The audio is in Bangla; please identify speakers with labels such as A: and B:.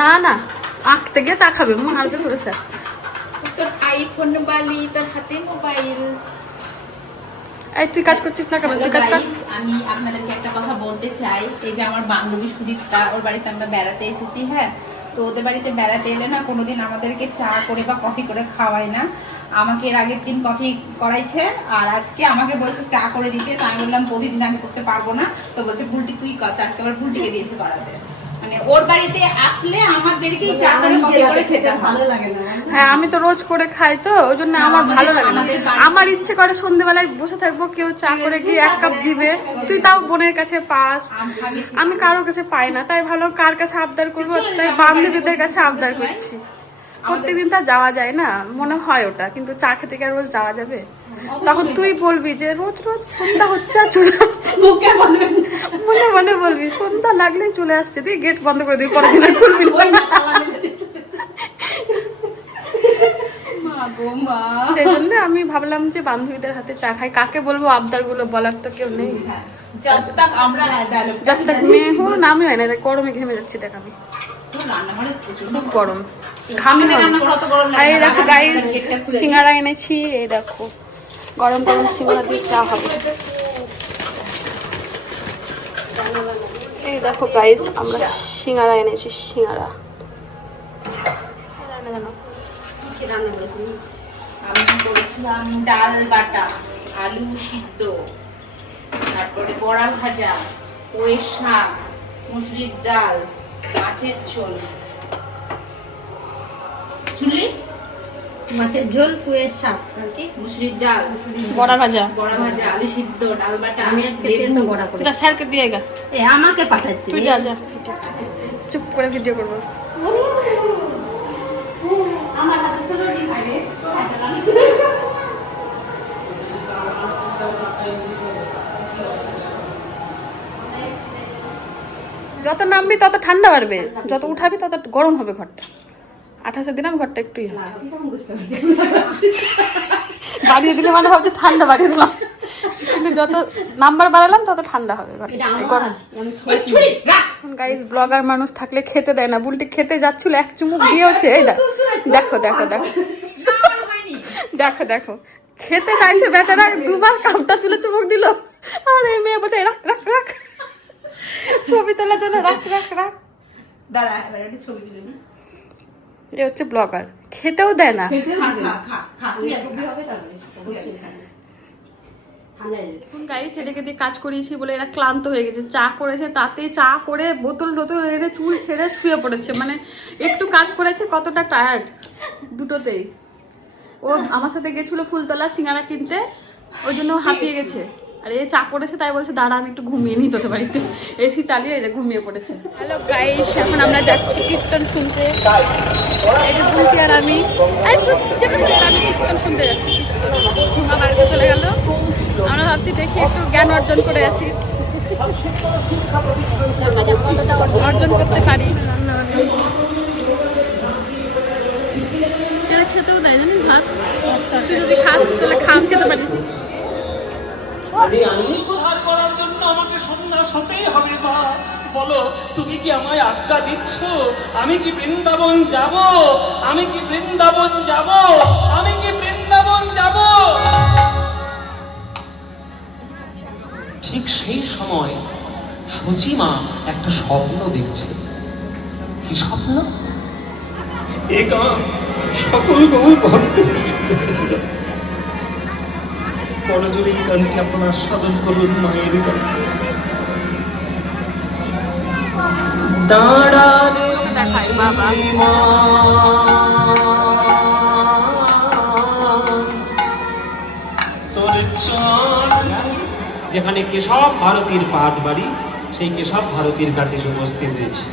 A: না না আঁকতে গিয়ে চা খাবে মারবে ধরে স্যার
B: তোর আইফোন বালি তোর হাতে মোবাইল
A: এই তুই কাজ করছিস না কেন? তুই কাজ কর।
B: আমি আপনাদেরকে একটা কথা বলতে চাই। এই যে আমার বান্ধবী সুদীপ্তা ওর বাড়িতে আমরা বেড়াতে এসেছি হ্যাঁ? তো ওদের বাড়িতে বেড়াতে এলে না কোনোদিন আমাদেরকে চা করে বা কফি করে খাওয়ায় না। আমাকে এর আগের দিন কফি করাইছে আর আজকে আমাকে বলছে চা করে দিতে। তো আমি বললাম প্রতিদিন আমি করতে পারব না। তো বলছে ভুলটি তুই কর। আজকে আবার ভুলটিকে দিয়েছে করাতে। মানে ওর বাড়িতে আসলে আমাদেরকেই চা করে কফি করে খেতে ভালো লাগে না।
A: হ্যাঁ আমি তো রোজ করে খাই তো ওই জন্য আমার ভালো লাগে না। আমার ইচ্ছে করে সন্ধ্যেবেলায় বসে থাকব কেউ চা করে গিয়ে এক কাপ দিবে। তুই তাও বোনের কাছে পাস।
B: আমি
A: কারও কারোর কাছে পাই না তাই ভালো কার কাছে আবদার করব তাই বান্ধবীদের কাছে আবদার করছি। প্রত্যেকদিন তা যাওয়া যায় না। মনে হয় ওটা কিন্তু চা খেতে কি আর রোজ যাওয়া যাবে? তখন তুই বলবি যে রোজ রোজ সন্ধ্যা হচ্ছে আর চলে আসছে।
B: মুখে বলবেন
A: মনে মনে বলবি সন্ধ্যা লাগলেই চলে আসছে। তুই গেট বন্ধ করে দিবি পরের দিন খুলবি সেই জন্য আমি ভাবলাম যে বান্ধবীদের হাতে চা খাই। কাকে বলব? আবদারগুলো বলার তো কেউ নেই।
B: জব তক আমরা
A: যত তক মেয়ে হো না আমি হয় না। গরমে ঘেমে যাচ্ছি দেখ আমি। গরম। ঘামি এই দেখো গাইস। সিঙ্গারা এনেছি এই দেখো। গরম গরম সিঙ্গারা দিয়ে চা হবে। এই দেখো গাইস আমরা সিঙ্গারা এনেছি সিঙ্গারা।
B: আমি করেছিলাম ডাল বাটা আলু সিদ্ধ তারপরে বড়া ভাজা ওয়ের শাক মুসুরির ডাল মাছের ঝোল।
C: মাছের ঝোল কুয়ের শাক আর কি?
B: মুসুরির ডাল
A: বড়া ভাজা।
B: বড়া ভাজা আলু সিদ্ধ ডাল বাটা
C: আমি আজকে
B: লেবু।
C: তেতো বড়া করে
A: স্যারকে দিয়ে গা।
C: এ আমাকে পাঠাচ্ছি।
A: তুই যা যা। চুপ করে ভিডিও করব।
C: আমার হাতে তুলে দিন আগে
A: যত নামবি তত ঠান্ডা বাড়বে। যত উঠাবি তত গরম হবে ঘরটা। আঠাশে দিলাম ঘরটা একটুই হবে। বাড়িয়ে দিলে মানে ভাবছি ঠান্ডা বাড়িয়ে দিলাম। কিন্তু যত নাম্বার বাড়ালাম তত ঠান্ডা হবে ঘরটা।
C: আমি
B: রাখ
A: গাইস ব্লগার মানুষ থাকলে খেতে দেয় না। বুলটি খেতে যাচ্ছিল এক চুমুক দিয়েছে এই দেখ দেখো দেখো। দেখো দেখো। খেতে চাইছে বেচারা দুবার কাপটা তুলে চুমুক দিল। আর এই মেয়ে বলছে রাখ রাখ রাখ। ছবি তোলার জন্য রাখ রাখ রাখ।
B: দাঁড়া একটা ছবি তুলে
A: এ হচ্ছে ব্লগার। খেতেও দেয় না।
C: হয়ে।
A: গাইস এদিকে দিয়ে কাজ করিয়েছি বলে এরা ক্লান্ত হয়ে গেছে। চা করেছে তাতে চা করে বোতল টোতল এনে চুল ছেড়ে শুয়ে পড়েছে। মানে একটু কাজ করেছে কতটা টায়ার্ড দুটোতেই। ও আমার সাথে গেছিল ফুলতলা সিঙ্গারা কিনতে। ওই জন্য হাঁপিয়ে গেছে। আর এ চা করেছে তাই বলছে, দাঁড়া, আমি একটু ঘুমিয়ে নিই তোদের বাড়িতে। এসি চালিয়ে এই যে ঘুমিয়ে পড়েছে। হ্যালো গাইস এখন আমরা যাচ্ছি কীর্তন শুনতে। এই যে বুলটি আর আমি এই আমি কীর্তন শুনতে যাচ্ছি। বাড়িতে চলে গেল। আমরা ভাবছি দেখি একটু জ্ঞান অর্জন করে আসি। অর্জন করতে পারি। খেতেও দেয় জানিস ভাত? তুই যদি খাস, তাহলে খাম খেতে পারিস।
D: আরে, আমি উদ্ধার করার জন্য আমাকে সন্ন্যাস হতেই হবে, মা। বলো, তুমি কি আমায় আজ্ঞা দিচ্ছ? আমি কি বৃন্দাবন যাব? আমি কি বৃন্দাবন যাব? আমি কি বৃন্দাবন যাব? ঠিক সেই সময় সচিমা একটা স্বপ্ন দেখছে। কি স্বপ্ন? এ গান সকল গৌর ভক্তের গানটি আপনার সাধন করুন মায়ের গান।
A: বাবা।
D: যেখানে কেশব ভারতীর পাট বাড়ি সেই কেশব ভারতীর কাছে উপস্থিত হয়েছে।